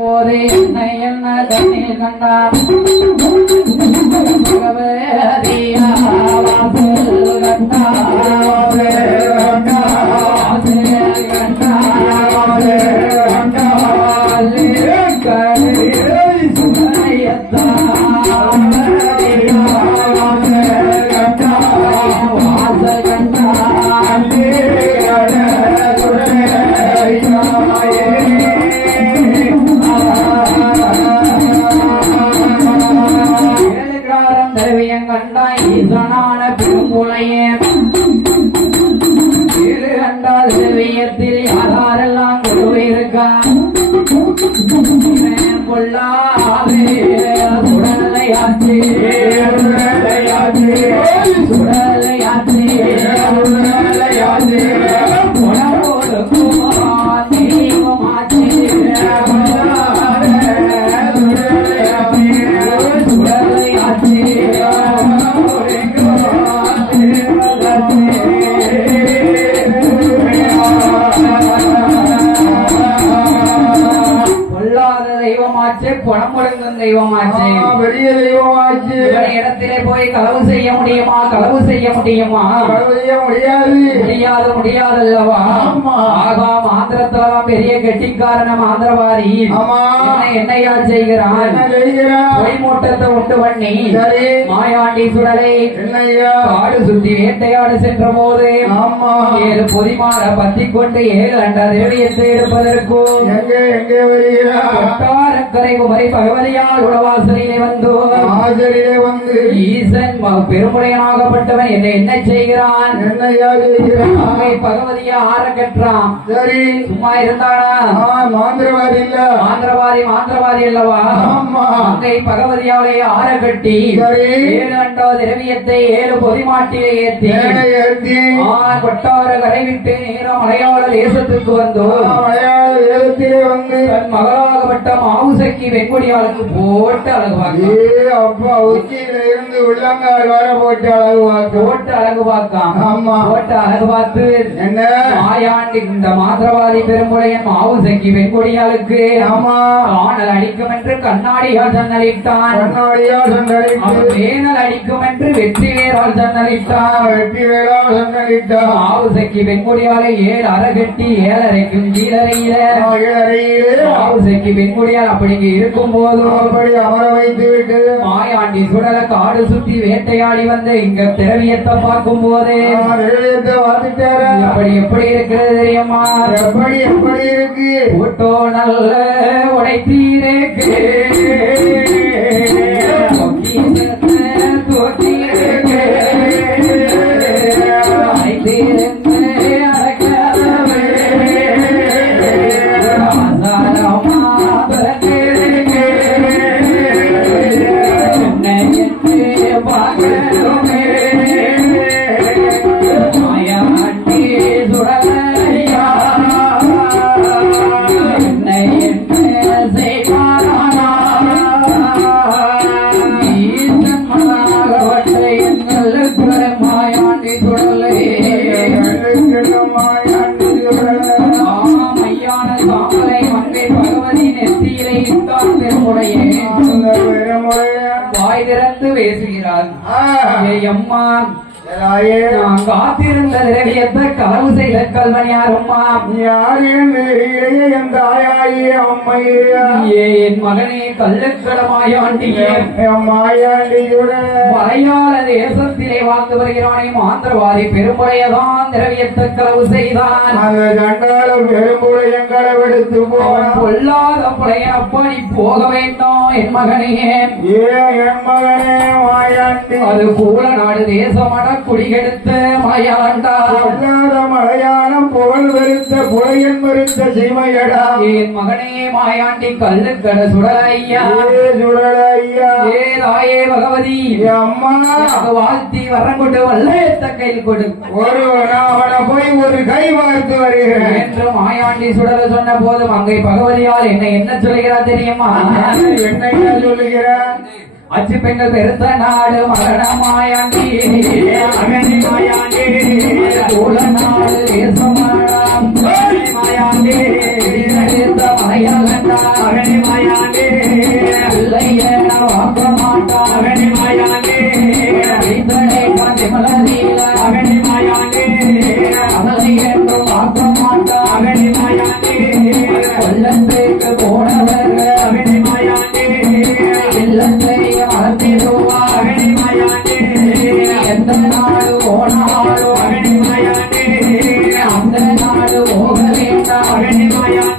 போது என்னை என்ன கண்ணில் கண்டார் கண்டார் ஈசனான பெரும்புலையே ஏழு கண்டால் செவியத்தில் யாரெல்லாம் குழுவை இருக்கா பொல்லாதே சுடலையாச்சு சுடலையாச்சு உணவோடு தெய்வமாச்சு பணம் முடங்கும் தெய்வமாச்சு. பெரிய தெய்வமாச்சு. இடத்திலே போய் களவு செய்ய முடியுமா? களவு செய்ய முடியுமா? செய்ய முடியாது. முடியாது முடியாதல்லவா? ஆமா. ஆகா மாந்திரத்துலதான் பெரிய கெட்டிக்காரன மாந்திரவாதி. என்னையா செய்கிறான் பொய் மூட்டத்தை உண்டு பண்ணி மாயாண்டி சுடலை காடு சுத்தி வேட்டையாடு சென்ற போது ஆமா. ஏழு பொதிமார பத்தி கொண்டு ஏழு அண்ட தேவியத்தை எடுப்பதற்கும் எங்க எங்க வருகிறா கொட்டாரக்கரை குமரி பகவதியால் உளவாசலிலே வந்தோம் ஆசிரியே வந்து ஈசன் பெருமுறையனாகப்பட்டவன் என்னை என்ன செய்கிறான்? அங்கே பகவதியா ஆற கட்டுறான் சரி. சும்மா இருந்தானா? மாந்திரவாதி இல்ல மாந்திரவாதி மாந்திரவாதி அல்லவா. அங்கே பகவதியாலே ஆற கட்டி. ஏழு அண்டோ திரவியத்தை ஏழு பொதிமாட்டிலே ஏற்றி ஏற்றி கொட்டார கரை விட்டு நேரம் மலையாள தேசத்துக்கு வந்தோம் மலையாள வேதத்திலே வந்து தன் மகளாகப்பட்ட மாவுசக்கி வெண்கொடியாளுக்கு போட்டு அழகு ஏ அப்பா உச்சியில இருந்து உள்ளங்கால் வர போட்டு அழகு போட்டு அழகு பார்க்காம ஆமா. போட்டு அழகு பார்த்து என்ன? மாயாண்டி இந்த மாத்திரவாதி பெருமுறையன் மாவுசக்கி வெண்கொடியாளுக்கு ஆமா. காணல் அடிக்கும் என்று கண்ணாடியால் ஜன்னலிட்டான். கண்ணாடியா அவன் சந்தளித்து வேனல் அடிக்கும் என்று வெற்றி வேறால் ஜன்னலிட்டான். வெற்றி வேளா சந்தளித்தா மாவுசக்கி வெண்கொடியாலை ஏழு அறகட்டி ஏழரைக்கும் கீழறையில. அறையிலே மாவுசக்கி வெண்கொடியால் அப்படி இங்க இருக்கும் போதும் அப்படி அமர வைத்து விட்டு மாயாண்டி சுடல காடு சுத்தி வேட்டையாடி வந்த இங்க திரவியத்தை பார்க்கும் போது வந்துட்டாரா எப்படி இருக்கிறது தெரியுமா? எப்படி எப்படி இருக்கு? போட்டோ நல்ல உடைத்தீரேக்கு. பேசுகிறார். ஏ அம்மா. காத்திருந்த திரவியத்தை களவு செய்த கல்வன் யாரம்மா ஏ என் மகனே கள்ளக்கடமாயாண்டியே மலையாள தேசத்திலே வாழ்ந்து வருகிறானே மாந்திரவாதி பெருமுறையதான் திரவியத்தை களவு செய்தான். அவன் பொல்லாத புலையனப்பா நீ போக வேண்டாம் என் மகனே. அது கூல நாடு தேசமட குடிகெடுத்த மாயாண்டா பொல்லாத மழையானம் புலையன் மறுத்த சீமையடா. என் மகனே மாயாண்டி கல்லு கட சுடலையா சுடலையா. ஏ தாயே பகவதி. அம்மா. வாழ்த்தி வரம் கொண்டு வல்லயத்த கையில் கொடு. ஒரு நான் போய் ஒரு கை பார்த்து வருகிறேன். என்று மாயாண்டி சுடல சொன்ன போதும் அங்கே பகவதியால் என்ன என்ன சொல்லுகிறார் தெரியுமா? என்ன சொல்லுகிறார்? அச்சு பெண்கள் பெருத்த நாடு மரணமாயாண்டி 哎呀。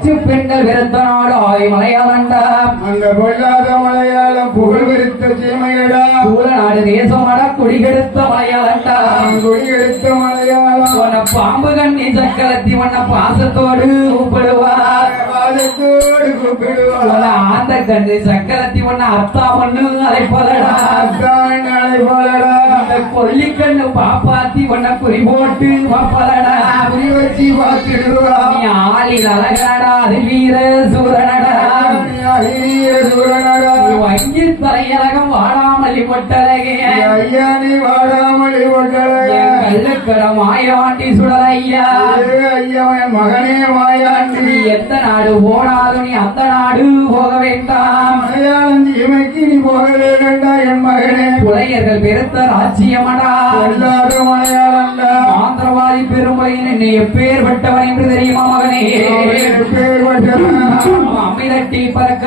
அச்சு பெண்கள் விருத்தநாடு ஆய் மலையாளண்டா. அங்க பொல்லாத மலையாளம் புகழ் விருத்த சீமையடா. சூழ நாடு தேசமாடா குடிகெடுத்த மலையாளண்டா. குடிகெடுத்த மலையாளம். உன பாம்பு கண்ணி சக்கரத்தி உன்ன பாசத்தோடு கூப்பிடுவார். பாசத்தோடு கூப்பிடுவார். ஆந்த கண்ணி சக்கரத்தி உன்ன அத்தா மண்ணு அழைப்பதடா அத்தா அழைப்பதடா கொல்லிக்கண்ணு பாப்பா கொண்ட குறி போட்டு வப்பலடா. புரி வச்சு பார்த்துடுவா நீ ஆளில் அழகாடா அது வீர சூரனடா வங்கி தலையரகம் வாடாமலி பொட்டழகையி வாடாமலி பொட்டழகல்லுக்கட மாயாண்டி சுடலையா. மகனே மாயாண்டி. நீ எத்த நாடு போனாலும் நீ அத்த நாடு போக வேண்டாம். இமைக்கு நீ போகவே வேண்டாம் என் மகனே. புலையர்கள் பெருத்த ராஜ்யமடா. எல்லாரும் மலையாளண்டா மாந்திரவாதி பெரும்பலையின் என்னை எப்பேர் பட்டவன் என்று தெரியுமா மகனே? அம்மிதட்டி பறக்க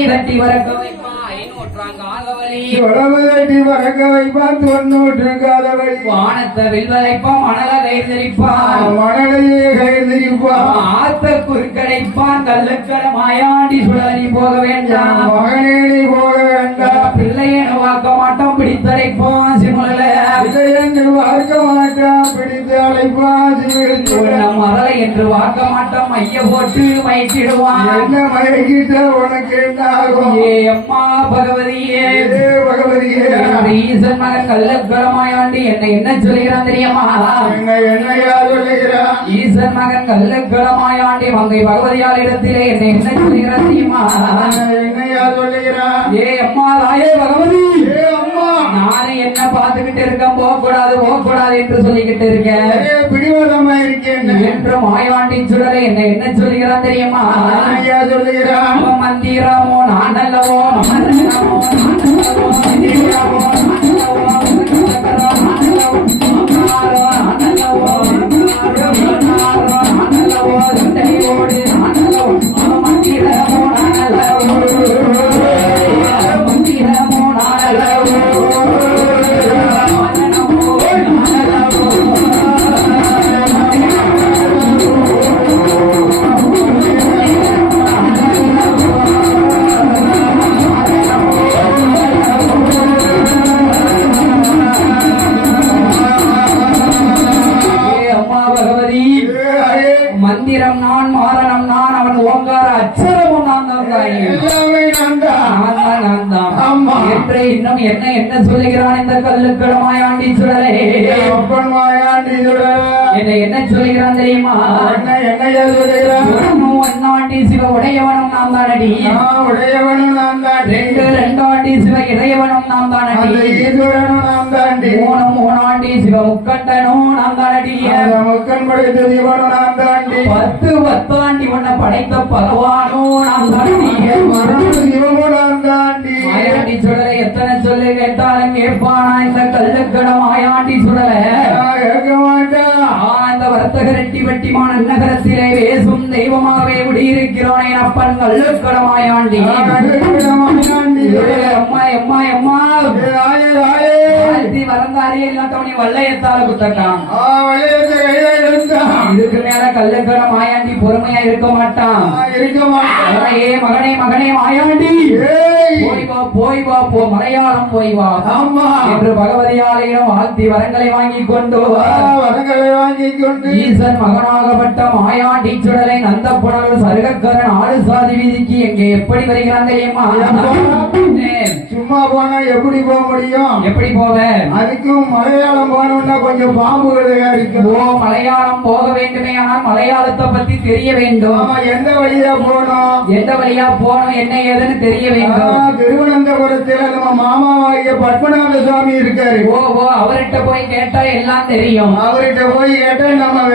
அம்மி தட்டி வரக்க வைப்பா ஐநூற்றாங்க ஆகவலி உடம்பு கட்டி பறக்க வைப்பான் தொண்ணூற்று காலவழி வானத்தை வில்வலைப்பா மணல கைதரிப்பான் மணலையே கைதிரிப்பான் ஆத்த குறுக்கடைப்பான் மாயாண்டி சுடலை போக வேண்டாம். மகனே நீ போக வேண்டாம். பிள்ளையன வாக்க மாட்டோம் பிடித்தரைப்போம் சிமுல மாட்டான் மரலை என்று வாக்க மாட்டோம் மைய போட்டு மயக்கிடுவான். என்ன மயக்கிட்ட உனக்கு என்ன ஆகும் ஏ அம்மா பகவதியே. பகவதியே. ஈசன் மகன் கள்ளக்கடமாயாண்டி என்னை என்ன சொல்கிறான் தெரியுமா? என்ன என்னையா சொல்லுகிறான்? ஈசன் மகன் கள்ளக்கடமாயாண்டி மங்கை பகவதியார் இடத்திலே என்னை என்ன சொல்கிறான் தெரியுமா? என்னையா சொல்லுகிறான்? ஏ அம்மா ராயே பகவதி. ஏ அம்மா நானே என்ன பார்த்துக்கிட்டு இருக்கேன்? போக கூடாது போக கூடாது என்று சொல்லிக்கிட்டு இருக்கேன். பிடிவாதமா இருக்கேன் என்று மாயாண்டி சுடலை என்னை என்ன சொல்கிறான் தெரியுமா? ஐயா சொல்லுகிறான். மந்திரமோ நான் அல்லவோ நான் இன்னும் என்ன என்ன சொல்லுகிறான் இந்த கல்லுக்கடமாயாண்டி சுடலே? மாயாண்டி என்னை என்ன சொல்லுகிறான் தெரியுமா? என்ன என்னையா சொல்லுகிறான் ஒன்னாண்டி சிவ உடையவனும் நான் தானடி. உடையவனும் நான் தாண்டி ரெண்டு ரெண்டாண்டி சிவ இறையவனும் அந்த தானடி ஈஸ்வரனும் நான் தாண்டி மூணு மூணாண்டி சிவ முக்கண்டனும் நான் தானடி. மக்கள் படைத்த தீவனும் நான் தாண்டி பத்து பத்தாண்டி உன்னை படைத்த பகவானும் நான் தானடி. மரண சிவமும் தாண்டி சுடலை எத்தனை சொல்லு கேட்டாலும் கேட்பானா? இந்த கல்லுக்கட மாயாண்டி சுடல கேட்க மாட்டேன் இந்த வர்த்தக ரெட்டி வெட்டிமான நகரத்திலே வேசும் தெய்வமாகவே குடியிருக்கிறோனே அப்பன் கல்லுக்கட மாயாண்டி நான் கண்டுபிடித்த மாயாண்டி ஏ அம்மா ஆயே ஆயே இல்லாதவனி வல்லையத்தால குத்தட்டான். இதுக்கு மேல மாயாண்டி பொறுமையா இருக்க மாட்டான். இருக்க மாட்டேன். மகனே மகனே மகனே மாயாண்டி. போய் வா போய் வா போ மலையாளம் போய் வா. ஆமா. என்று பகவதியாலையிடம் வாழ்த்தி வரங்களை வாங்கி கொண்டு வரங்களை வாங்கிக் கொண்டு. ஈசன் மகனாகப்பட்ட மாயாண்டி சுடலை நந்த புனல் சருகக்கரன் ஆடு சாதி வீதிக்கு எங்கே எப்படி வருகிறான் தெரியுமா? சும்மா போனா எப்படி போக முடியும்? எப்படி போவேன் அதுக்கும் மலையாளம் போனோம்னா கொஞ்சம் பாம்புகள் இருக்கு. ஓ மலையாளம் போக வேண்டுமே ஆனால் மலையாளத்தை பத்தி தெரிய வேண்டும். ஆமா எந்த வழியா போனோம் எந்த வழியா போகணும் என்ன ஏதுன்னு தெரிய வேண்டும். திருவனந்தபுரத்துல நம்ம மாமாவாகிய பத்மநாத சுவாமி இருக்காரு. ஓ ஓ அவர்கிட்ட போய் கேட்டா எல்லாம் தெரியும். அவர்கிட்ட போய் கேட்டா நம்ம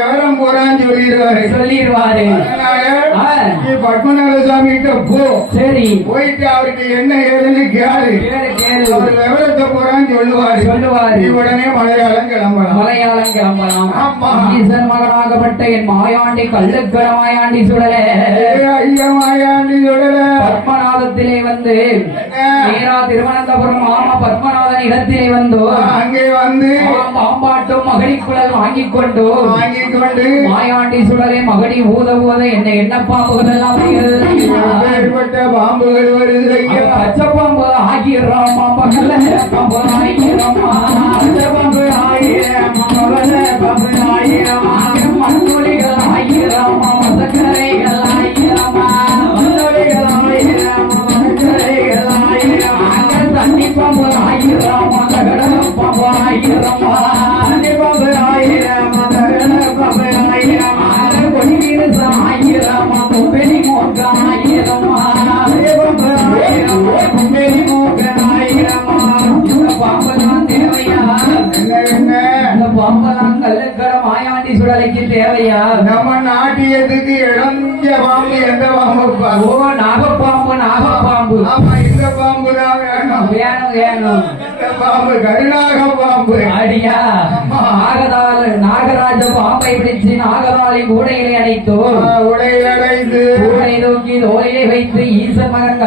சொல்லிடுவாரு. சொல்லிடுவாரு. பத்மநாத சுவாமி கிட்ட போ. சரி. போயிட்டு அவருக்கு என்ன ஏதுன்னு கேளு. கேளு அவர் விவரத்தை போறான்னு சொல்லுவாரு. சொல்லுவாரு. உடனே மலையாளம் கிளம்பலாம். மலையாளம் கிளம்பலாம். ஆமா. ஈசன் மகனாகப்பட்ட என் மாயாண்டி கள்ளுக்கட மாயாண்டி சுடல. ஐயா மாயாண்டி சொல்லல பத்மநாதத்திலே வந்து நேரா திருவனந்தபுரம் மாமா பத்மநாதன் இடத்திலே வந்து அங்கே வந்து பாம்பாட்டும் மகடி குழல் வாங்கிக் கொண்டு வாங்கிக் கொண்டு மாயாண்டி சுடலே மகடி ஊத ஊத என்ன என்ன பாம்புகள் எல்லாம்? ஏற்பட்ட பாம்புகள் வருது. பச்சை பாம்பு ஆகிடுறாமா பகல பாம்பு ஆகிடுறாமா பச்சை பாம்பு ஆகிடுறாமா பாம்பு ஆகிடுறாமா இந்த பாம்பெல்லாம் கல்லுக்கட மாயாண்டி சுடலைக்கு தேவையா நம்ம நாட்டியத்துக்கு இழந்த பாம்பு எந்த பாம்பு? ஓ நாகப்பாம்பு நாகப்பாம்பு ஆமா இந்த பாம்பு தான் வேணும் வேணும். வேணும் இந்த பாம்பு கருணாக பாம்பு. பாம்பு அடியா நாகதால் நாகராஜ பாம்பை பிடிச்சு நாகதாளி கூடையிலே அடைத்தோ உடையில் அடைந்து. கூடை தூக்கி தோலையை வைத்து ஈசன் மகன்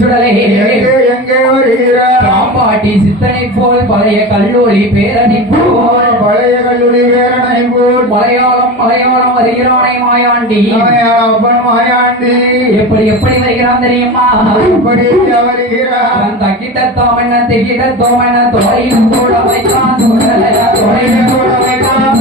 சுடலே. எங்கே எங்கே வருகிறார்? காப்பாட்டி சித்தனை போல் பழைய கல்லூரி பேரணி போல் பழைய கல்லூரி வேரணை போல். மலையாளம் மலையாளம் வருகிறானே மாயாண்டி. அப்பன் மாயாண்டி எப்படி எப்படி வருகிறான் தெரியுமா? எப்படி வருகிறார் அவன் தக்கிட்ட தோமண்ண திகிட்ட தோமண்ண தோலையும் கூட வைக்கான் கூட வைக்கான் கூட வைக்கான்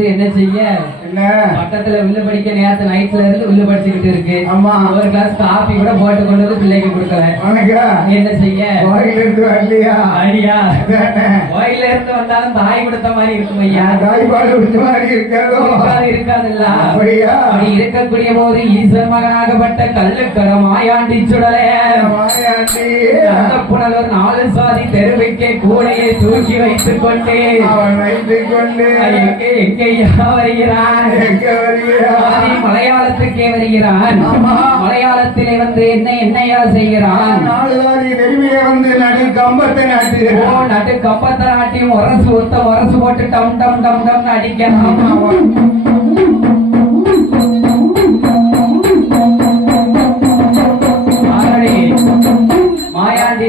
இருந்து என்ன செய்ய? என்ன? பக்கத்துல வில்லு படிக்க நேரத்து நைட்ல இருந்து வில்லு படிச்சுக்கிட்டு இருக்கு. ஆமா. ஒரு கிளாஸ் காபி கூட போட்டு கொண்டு வந்து பிள்ளைக்கு கொடுக்கல. என்ன செய்ய? கோயிலிருந்து வரலையா? ஐயா அதானே. கோயில இருந்து வந்தாலும் தாய் கொடுத்த மாதிரி இருக்கும் ஐயா. என் தாய்ப்பால் குடிச்ச மாதிரி இருக்காதோ? இருக்காது இருக்காதுல்ல. அப்படியா? அப்படி இருக்கக்கூடிய போது ஈஸ்வர் மகனாகப்பட்ட கல்லுக்கட மாயாண்டி சுடலே. மாயாண்டி. அந்த புனலூர் நாலு சாதி தெருவுக்கே கூடையை தூக்கி வைத்துக் கொண்டு வைத்துக் கொண்டு எங்கே எங்கேயா வருகிறான். மலையாளத்துக்கே வருகிறான். மலையாளத்திலே வந்து என்ன என்னையா செய்கிறான்? வந்து நடு கம்பத்தை ஓ நாட்டுகிறான் நட்டு கப்பத்தை நாட்டி உரசு ஒத்த உரசு போட்டு டம் டம் டம் டம் அடிக்கிறான்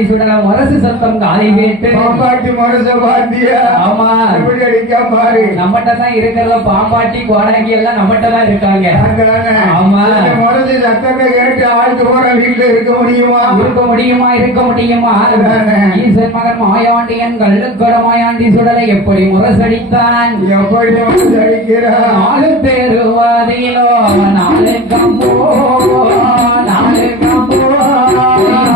சுடர முரசு சத்தம் காலை கேட்டு பாப்பாட்டி மனச பாத்தியா ஆமா. எப்படி அடிக்கா பாரு. நம்மகிட்ட தான் இருக்கிறத பாம்பாட்டி கோடாங்கி எல்லாம் நம்மகிட்ட தான் இருக்காங்க. ஆமா. மனசு சத்தத்தை கேட்டு போற வீட்டுல இருக்க முடியுமா? இருக்க முடியுமா? இருக்க முடியுமா. ஈசன் மகன் மாயாண்டியன் கள்ளுக்கட மாயாண்டி சுடலை எப்படி முரசடித்தான்? எப்படி மனசு அடிக்கிறான் நாலு கம்போ நாலு கம்போ நாலு கம்போ.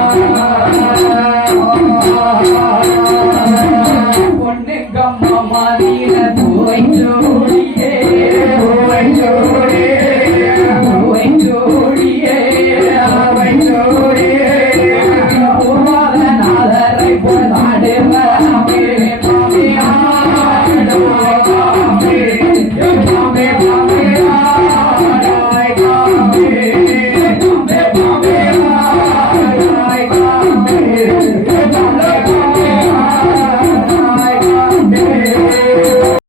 Oh,